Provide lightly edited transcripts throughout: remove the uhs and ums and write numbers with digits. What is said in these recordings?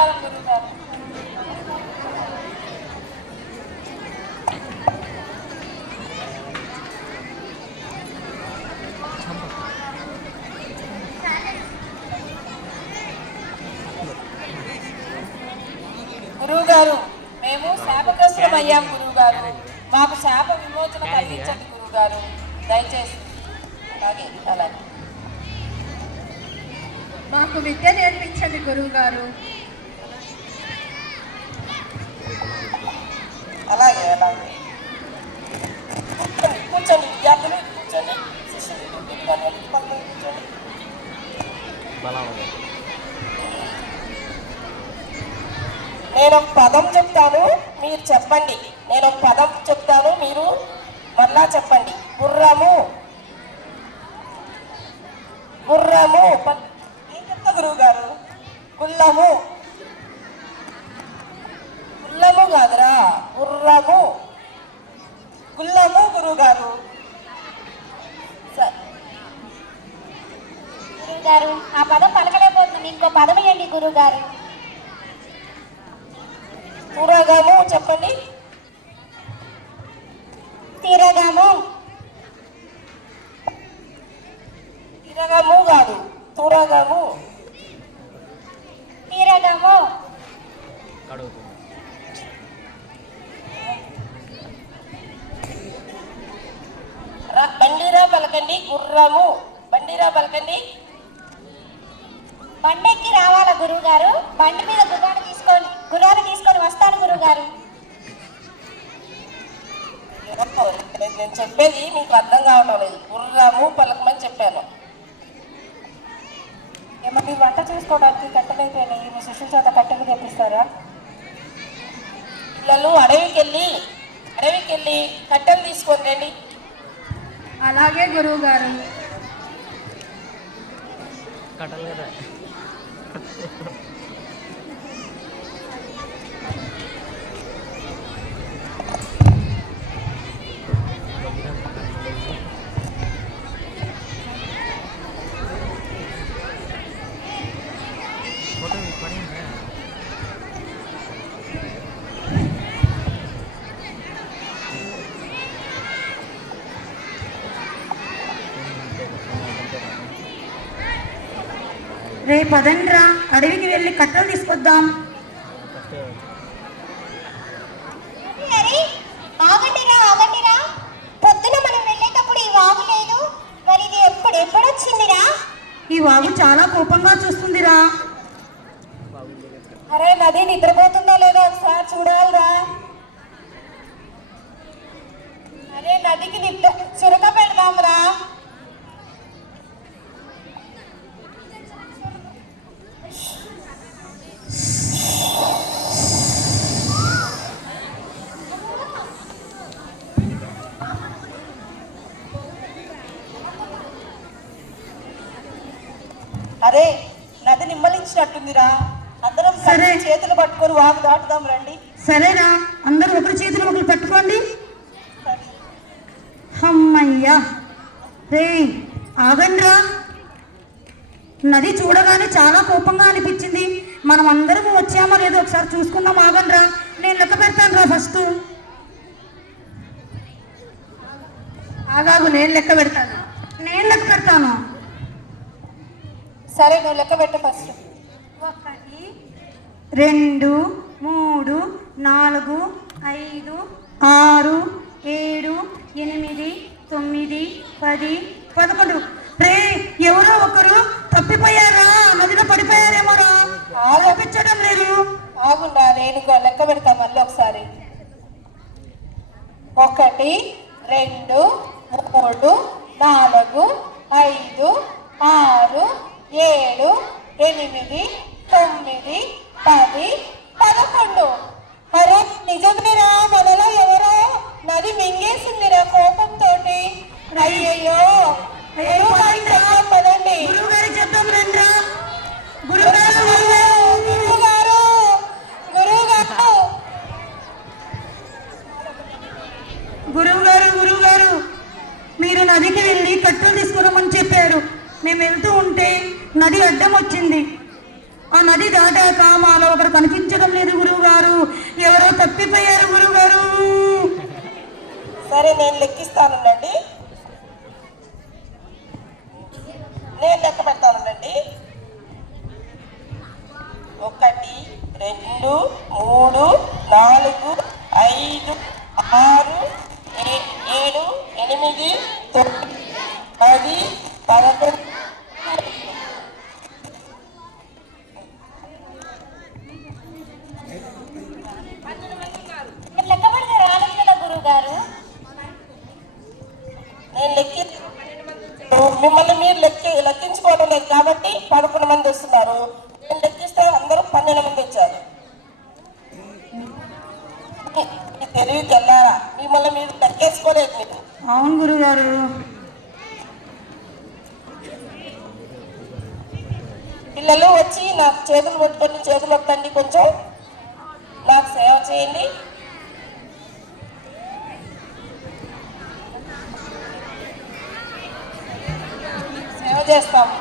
నమస్కారం గురుగారు. గురువుగారు, మేము శాపగ్రస్తులమయ్యాం గురువుగారు. మాకు శాప విమోచన కలిగించండి గురువుగారు, దయచేసి. అలాగే అలాగే మాకు విద్య నేర్పించండి గురువుగారు. అలాగే అలాగే కూర్చోండి విద్యార్థులు, కూర్చోండి. శిష్యులు కూర్చోండి. నేను ఒక పదం చెప్తాను, మీరు చెప్పండి. నేను ఒక పదం చెప్తాను, మీరు మళ్ళా చెప్పండి. గుర్రము. గుర్రము. ఏం చెప్తా గురువు గారు? గుల్లము. గుల్లము కాదురా, గుర్రము. గుల్లము గురువు గారు. గురుగారు, ఆ పదం పలకలేకపోతుంది. ఇంకో పదం ఇవ్వండి గురుగారు. తురగము చెప్పండి. తిరగము. తిరగము కాదు, తురగము. తిరగము. బండిరా పలకండి. గుర్రము. బండిరా పలకండి. బండెక్కి రావాలా గురువు గారు? బండి మీద గుర్రాన్ని తీసుకొని వస్తాను గురువు గారు. నేను చెప్పేది మీకు అర్థం కావటం లేదు. గుర్రము పలకమని చెప్పాను. ఏమో మీ వంట చేసుకోవడానికి కట్టెలైపోయినాయి, మీ శిష్యుల చేత కట్టెలు తెప్పిస్తారా? పిల్లలు అడవికి వెళ్ళి కట్టెలు తీసుకొని రండి. అలాగే గురువు గారు. రేపు పదండ్రా, అడవికి వెళ్ళి కట్టెలు తీసుకొద్దాం. ఆగండిరా. పొద్దున మనం వెళ్ళేటప్పుడు ఈ వాగు లేదు, మరి ఇది ఎప్పుడొచ్చిందిరా? ఈ వాగు చాలా కోపంగా చూస్తుందిరా. అరే, నది నిద్రపోతుందో లేదో ఒకసారి చూడాలిరా. అరే, నదికి చురక పెడదాంరా. అరే, నది నిమ్మలించినట్టుందిరా. అందరం సరే చేతులు పట్టుకొని వాగు దాటుదాం రండి. సరేరా, అందరూ ఒకరి చేతులు ఒకరు పట్టుకోండి. అమ్మయ్యా. రే ఆగండ్రా. నది చూడగానే చాలా కోపంగా అనిపించింది. మనం అందరం వచ్చామో లేదో ఒకసారి చూసుకుందాం. ఆగండ్రా, నేను లెక్క పెడతాను రా. ఫస్ట్ ఆగాగు, నేను లెక్క పెడతాను. సరే, నువ్వు లెక్క పెట్టు ఫస్ట్. 1 2 3 4 5 6 7 8 9 10 11. రే, ఎవరో ఒకరు తప్పిపోయారా? నదిలో పడిపోయారేమోరా, ఆలోచించడం లేదు. ఆగుండా, నేను లెక్క పెడతా మళ్ళీ ఒకసారి. 1 2 3 4 5 6 7 8 9 10 11. అరే, నిజమేరా, మనలో ఎవరో నది మింగేసిందిరా కోపంతో. అయ్యయ్యో, పదండి. గురువుగారికి చెప్తాం రండి. గురువుగారు, మీరు నదికి వెళ్ళి కట్టెలు తీసుకురమ్మని చెప్పారు. మేము వెళ్తూ ఉంటే నది అడ్డం వచ్చింది. ఆ నది దాటాక మాలో ఒకరు కనిపించడం లేదు గురువు గారు. ఎవరో తప్పిపోయారు గురువు గారు. సరే నేను లెక్కిస్తానండి, నేను లెక్క పెడతానండి. 1 2 3 4 5 6 7 8 9 10 11. లెక్క పెడితే రాలేదు కదా గురువు గారు. నేను మిమ్మల్ని మీరు లెక్కించుకోవడం లేదు కాబట్టి 11 మంది వస్తున్నారు. నేను లెక్కిస్తే అందరూ 12 మంది వచ్చారు. తెలివి తెల్లారా, మిమ్మల్ని మీరు లెక్కేసుకోలేదు మీరు. అవును గురువు గారు. పిల్లలు వచ్చి నాకు చేతులు పట్టుకొని చేతులు వద్దండి, కొంచెం నాకు సేవ చేయండి. సేవ చేస్తాము.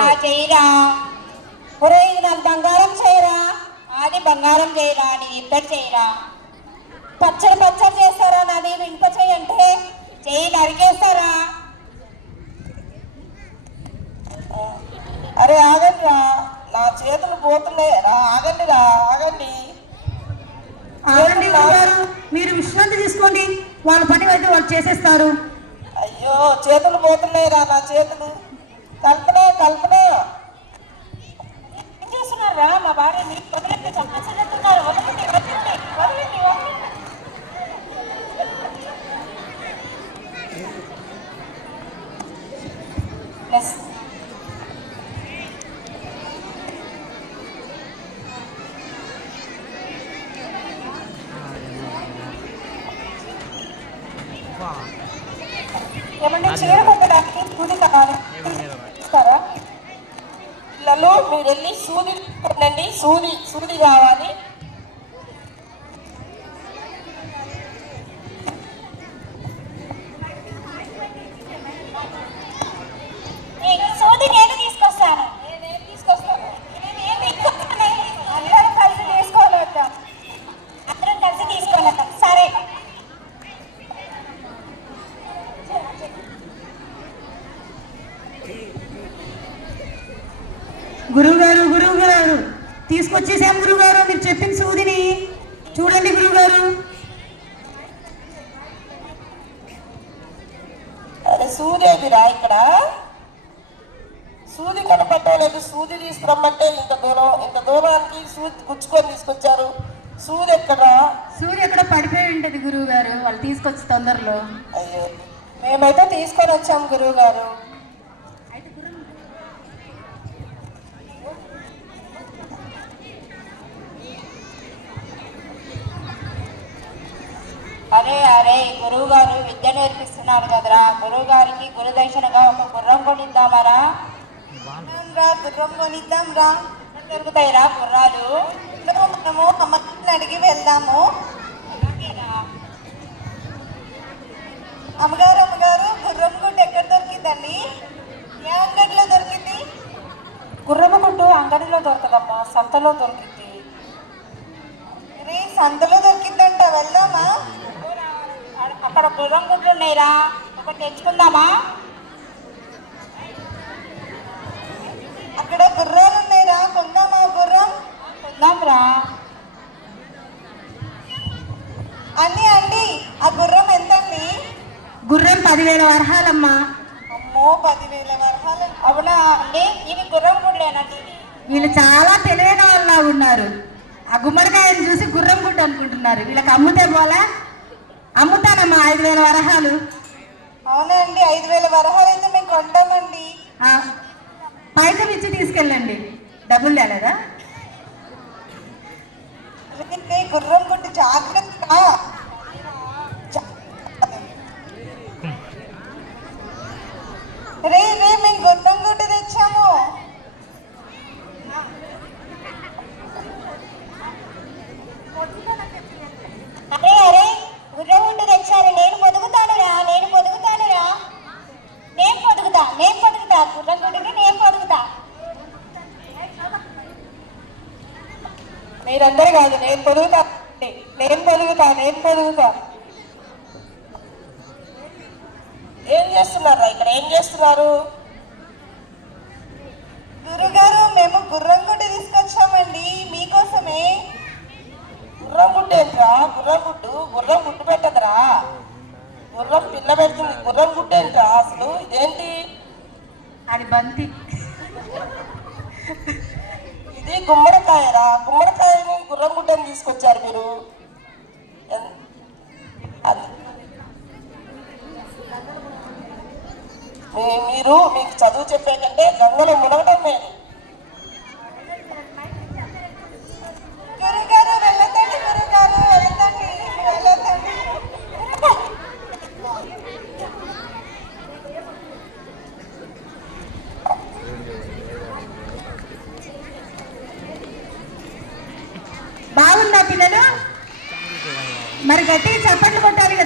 నా చేయరా, ఒరే ఇది నాకు బంగారం చేయరా, అది బంగారం చేయరా, నీ ఇద్దరు చేయరా. పచ్చడి చేస్తారా, నాది ఇంత చెయ్యంటే చెయ్యి నరికేస్తారా. అరే ఆగండి రా, నా చేతులు పోతున్నాయి రా, ఆగండి రా, ఆగండి. ఆగండి గురువు గారు, మీరు విశ్రాంతి తీసుకోండి. వాళ్ళ పని అయితే వాళ్ళు చేసేస్తారు. అయ్యో చేతులు పోతున్నాయి రా, నా చేతులు. కల్పన ఏం చేస్తున్నారా మా భార్యని వదిలేండి, చంపేస్తున్నారు. వదలండి వదలండి వదలండి వదలండి. ఏమంటే చీర కొట్టడానికి సూది కావాలి, ఇస్తారా? పిల్లలు మీరు వెళ్ళి సూది కొనండి, సూది కావాలి. సోది నేను తీసుకొస్తాను. అందరం కలిసి తీసుకోవాలి, అందరం కలిసి తీసుకోవాలి. సరే గురువు గారు తీసుకొచ్చేసాం గురువు గారు. మీరు చెప్పిన సూదిని చూడండి గురువు గారు. అరే సూది ఏదిరా, ఇక్కడ సూది కనపడలేదు. సూది తీసుకురమ్మంటే ఇంత దూరానికి సూది గుచ్చుకొని తీసుకొచ్చారు. సూది ఎక్కడా? సూది ఎక్కడ పడిపోయి ఉంటుంది గురువు గారు, వాళ్ళు తీసుకొచ్చి తొందరలో. అయ్యో మేమైతే తీసుకొని వచ్చాం గురువు గారు. అరే గురువు గారు విద్య నేర్పిస్తున్నారు కదరా, గురువు గారికి గురుదక్షిణగా ఒక గుర్రం కొనిద్దామరా. గుర్రం కొనిద్దాం రా. దొరుకుతాయిరా గుర్రాలు? మనము అమ్మని అడిగి వెళ్దాము. అమ్మగారు గుర్రం గుడ్డు ఎక్కడ దొరికిందండి? ఏ అంగడిలో దొరికింది? గుర్రము గుడ్డు అంగడిలో దొరకదమ్మా, సంతలో దొరికింది. సంతలో దొరికిందంట, వెళ్దామా? అక్కడ గుర్రం గుడ్లు ఉన్నాయిరా, ఒకటి తెచ్చుకుందామా? అక్కడ గుర్రాలు ఉన్నాయిరా, కొందామా గుర్రం? కొందాంరా. అండి ఆ గుర్రం ఎంతండి? గుర్రం 10,000 వరహాలమ్మా. అమ్మో 10,000 వరహాలు. అవునా అండి, ఇవి గుర్రం గుడ్లేనండి. వీళ్ళు చాలా తెలివైన వాళ్ళ ఉన్నారు. ఆ గుమ్మడికాయని చూసి గుర్రం గుడ్డు అనుకుంటున్నారు. వీళ్ళకి అమ్ముతే పోలా? అమ్ముతానమ్మా 5,000 వరహాలు. అవునా అండి, 5,000 వరహాలు అయితే మేము కొంటామండి. పైసలు ఇచ్చి తీసుకెళ్ళండి, డబ్బులు తేలేదా? గుర్రం గుడ్డు జాగ్రత్త. రే మేము గుర్రం గుడ్డు తెచ్చాము. అరే గుర్రం గుడ్డు తెచ్చారు, నేను పొదుగుతానురా. గుర్రం గుడ్డుకి నేను పొదుగుతా. మీరందరూ కాదు, నేను పొదుగుతా. నేను పొదుగుతా. ఏం చేస్తున్నారా ఇక్కడ? ఏం చేస్తున్నారు? గురుగారు, మేము గుర్రం గుడ్డు తీసుకొచ్చామండి మీకోసమే. గుర్రం గుడ్డు ఏంట్రా? గుర్రం గుడ్డు పెట్టదురా. గుర్రం పిల్ల పెడుతుంది. గుర్రం గుడ్డు ఏంట్రా అసలు? ఇదేంటి? అది బంతి. ఇది గుమ్మడికాయరా. గుమ్మడికాయని గుర్రం గుడ్డని తీసుకొచ్చారు మీరు. అది మీకు చదువు చెప్పే కంటే గంగలో మునగటం లేదు. గురుగారు వెళ్ళదండి, గురుగారు వెళ్ళదండి. బాగుందా పిల్లలు? మరి గట్టిగా చప్పట్లు కొట్టాలి కదా.